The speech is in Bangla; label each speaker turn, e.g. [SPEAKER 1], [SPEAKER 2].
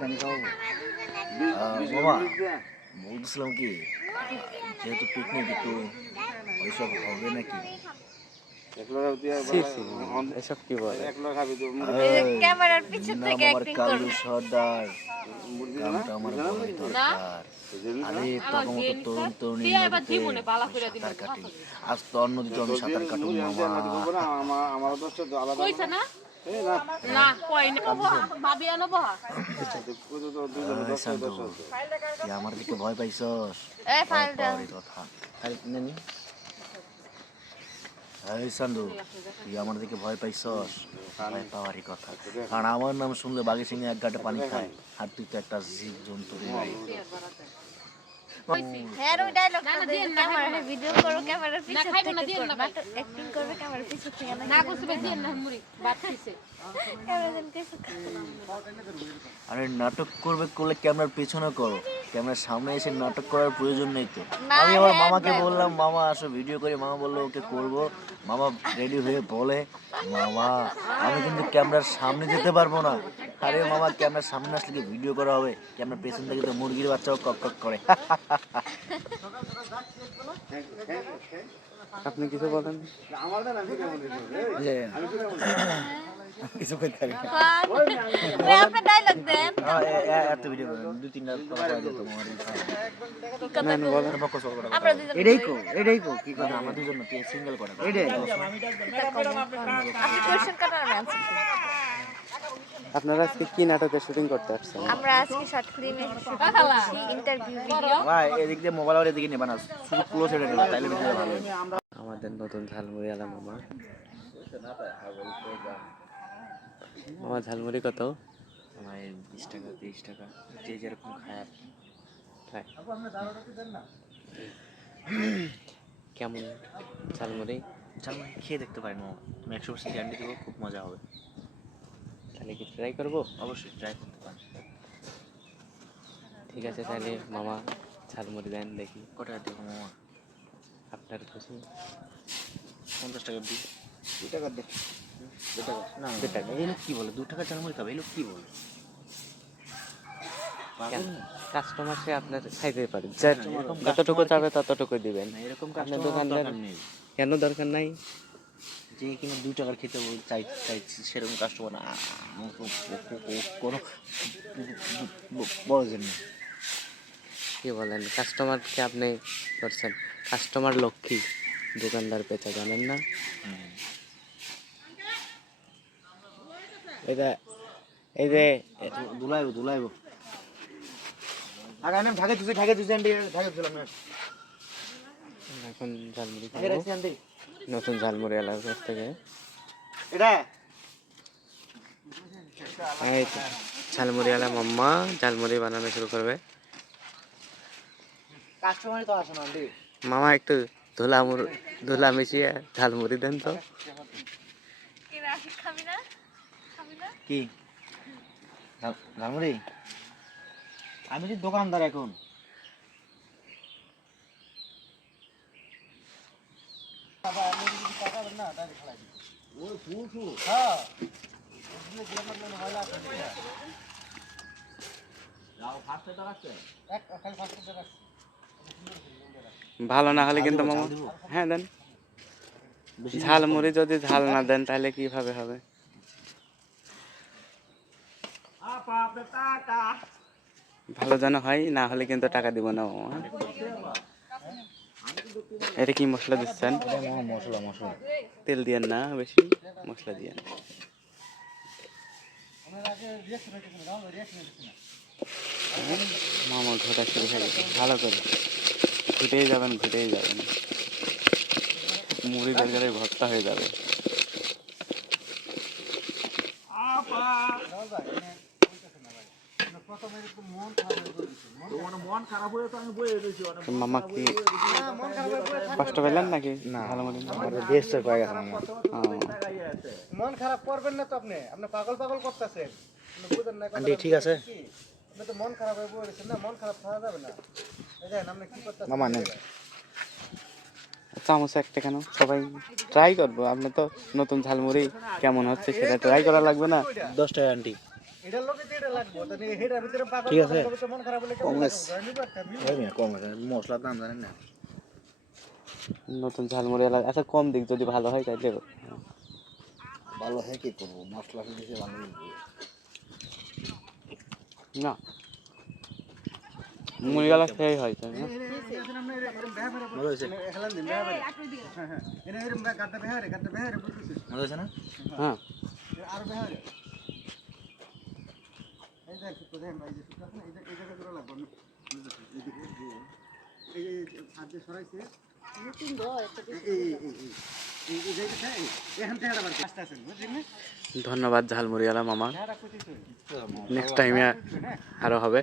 [SPEAKER 1] টানি খাওয়াবো
[SPEAKER 2] বাবা বলছিলাম কি যেহেতু পিকনিক একটু ওইসব হবে নাকি?
[SPEAKER 3] সি সি এসব কি বলে?
[SPEAKER 4] ক্যামেরার পিছন থেকে
[SPEAKER 2] আমার
[SPEAKER 4] অ্যাক্টিং
[SPEAKER 2] কালু
[SPEAKER 4] করবে।
[SPEAKER 2] সর্দার। আমার দরকার। আরে মতো তরুণ তরুণী সাঁতার কাটি আজ তো অন্য দিতে আমি সাঁতার কাটুন মামা।
[SPEAKER 5] না? না কই না। ভাবি আনো বহা।
[SPEAKER 2] এই শান্তু, তুই আমার দিকে ভয় পাইছস?
[SPEAKER 4] এ ফাইলটা
[SPEAKER 2] কথা আরে নেনি এই সান্দু তুই আমার দিকে ভয় পাইছস? ভয় পাওয়ারই কথা। কারণ আমার নাম শুনলে বাঘে সিংহে এক গাটে পানি খায়। আর তুই তো একটা জীব জন্তু আরে নাটক করবে করলে ক্যামেরার পেছনে করো। ক্যামেরার সামনে এসে নাটক করার প্রয়োজন নেই তো। আমি আমার
[SPEAKER 4] হ্যাঁ,
[SPEAKER 2] মামাকে বললাম মামা আসো ভিডিও করে। মামা বলল ওকে করব। মামা রেডি হয়ে বলে মামা আমি কিন্তু ক্যামেরার সামনে যেতে পারব না। আরে মামা ক্যামেরার সামনে আসলে কি ভিডিও করা হবে? ক্যামেরার পেছন থেকে তো মুরগির বাচ্চাও কক কক করে।
[SPEAKER 3] আপনি কিছু বলেন।
[SPEAKER 1] যে কিছু করতে পারি
[SPEAKER 2] হ্যাঁ, এত ভিডিও তিনটা
[SPEAKER 1] এটাই কো এটাই কো কি কথা?
[SPEAKER 2] আমার দুজন সিঙ্গেল করা?
[SPEAKER 1] এটাই
[SPEAKER 4] আপনি কোশ্চেন করার আনসার
[SPEAKER 3] আপনারা আজকে কি নাটকের শুটিং করতে আসছেন?
[SPEAKER 4] আমরা আজকে শর্ট ফিল্মে শুট করছি ইন্টারভিউ ভিডিও
[SPEAKER 2] ভাই এদিক দিয়ে মোবাইল আর এদিকে নেবা না শুধু ক্লোজ এটা নেবা তাইলে বেশি ভালো
[SPEAKER 3] আমাদের নতুন ঝালমুড়ি আলা মামা মামা ঝালমুড়ি কত?
[SPEAKER 2] ভাই বিশ টাকা তিরিশ টাকা। যে যেরকম খায় আর কি।
[SPEAKER 3] তাই। কেমন? ঝালমুড়ি?
[SPEAKER 2] ভাই খেয়ে দেখতে পারেন মামা। আমি একশো পার্সেন্ট গ্যারান্টি দেবো খুব মজা হবে।
[SPEAKER 3] তাহলে কি ট্রাই করব?
[SPEAKER 2] অবশ্যই ট্রাই করতে পারেন
[SPEAKER 3] ঠিক আছে তাহলে মামা ঝালমুড়ি দেন দেখি।
[SPEAKER 2] কটা দেখো মামা?
[SPEAKER 3] আপনার খুশি?
[SPEAKER 2] পঞ্চাশ টাকা দিই
[SPEAKER 1] দু টাকা দে। দু টাকা?
[SPEAKER 2] না
[SPEAKER 3] দু টাকা।
[SPEAKER 2] এই লোক কি বলে? দু টাকা চাল মুড়ি খাবে এই লোক কি বলে?
[SPEAKER 3] কাস্টমার সে আপনার খাইতে পারে। যতটুকু চাবে ততটুকু দিবেন।
[SPEAKER 2] এরকম কাস্টমার
[SPEAKER 3] দোকানদার
[SPEAKER 2] নেই।
[SPEAKER 3] কেন দরকার নাই?
[SPEAKER 2] যে কিনা দু টাকার খেতে চাই চাইছি সেরকম কাস্টমার কোনো প্রয়োজন নেই
[SPEAKER 3] কি বলেন কাস্টমারকে আপনি করছেন কাস্টমার লক্ষ্মী দোকানদার পেঁচা জানেন না। এটা এই যে
[SPEAKER 2] দুলাইবো দুলাইবো।
[SPEAKER 1] আগে আমি ঢাকে তুই ঢাকে আন্টি ঢাকে আমি।
[SPEAKER 3] এখন ঝালমুড়ি নতুন ঝালমুড়ি এলাকার কাছ থেকে।
[SPEAKER 1] এটা?
[SPEAKER 3] এই তো, মাম্মা ঝালমুড়ি বানানো শুরু করবে।
[SPEAKER 1] কাস্টমারই তো আসে না
[SPEAKER 3] মামা একটু ধুলা ধুলা মিশিয়ে ঝালমুড়ি দেন তো।
[SPEAKER 4] কি
[SPEAKER 2] ঝালমুড়ি?
[SPEAKER 1] আমি যে দোকানদার এখন।
[SPEAKER 3] ভালো না হলে কিন্তু মামা হ্যাঁ দেন। ঝালমুড়ি যদি ঝাল না দেন তাহলে কীভাবে হবে? ভালো যেন হয় না হলে কিন্তু টাকা দিব না মামা। এটা কি মশলা দিচ্ছেন?
[SPEAKER 2] মশলা মশলা
[SPEAKER 3] তেল দিয়েন না বেশি, মশলা দিয়েন। মামা ঘটা শুরু হয়ে গেছে, ভালো করে। ঘুটেই যাবেন ঘুটেই যাবেন। মুড়ি তরকারি ভর্তা হয়ে যাবে। মামা কি কষ্ট পেলেন নাকি? ভালো মতো
[SPEAKER 6] মন খারাপ করবেন না তো আপনি আপনি পাগল পাগল করতেছেন। না
[SPEAKER 1] ঠিক আছে।
[SPEAKER 6] মন খারাপ হয়ে পড়েছেন না মন খারাপ থাকা যাবে না। আপনি কি করতেছেন?
[SPEAKER 1] মামা নেন।
[SPEAKER 3] চামচ একটা কেন? সবাই ট্রাই করব। আপনি তো নতুন ঝালমুড়ি কেমন হচ্ছে সেটা ট্রাই করা লাগবে না।
[SPEAKER 2] দশ টাকা আন্টি। ঠিক আছে মশলার দাম জানেন না
[SPEAKER 3] নতুন ঝালমুড়ি এলাকা আচ্ছা কম দিক যদি ভালো হয় তাই তাইলে
[SPEAKER 2] ভালো হয় কি করব মশলা দিতে ভালো
[SPEAKER 3] না মুড়িগালা খেয়ে হয় তাই না
[SPEAKER 2] মজা হয়েছে
[SPEAKER 5] হ্যাঁ
[SPEAKER 3] ধন্যবাদ ঝালমুড়িওয়ালা মামা নেক্সট টাইমে আরও হবে।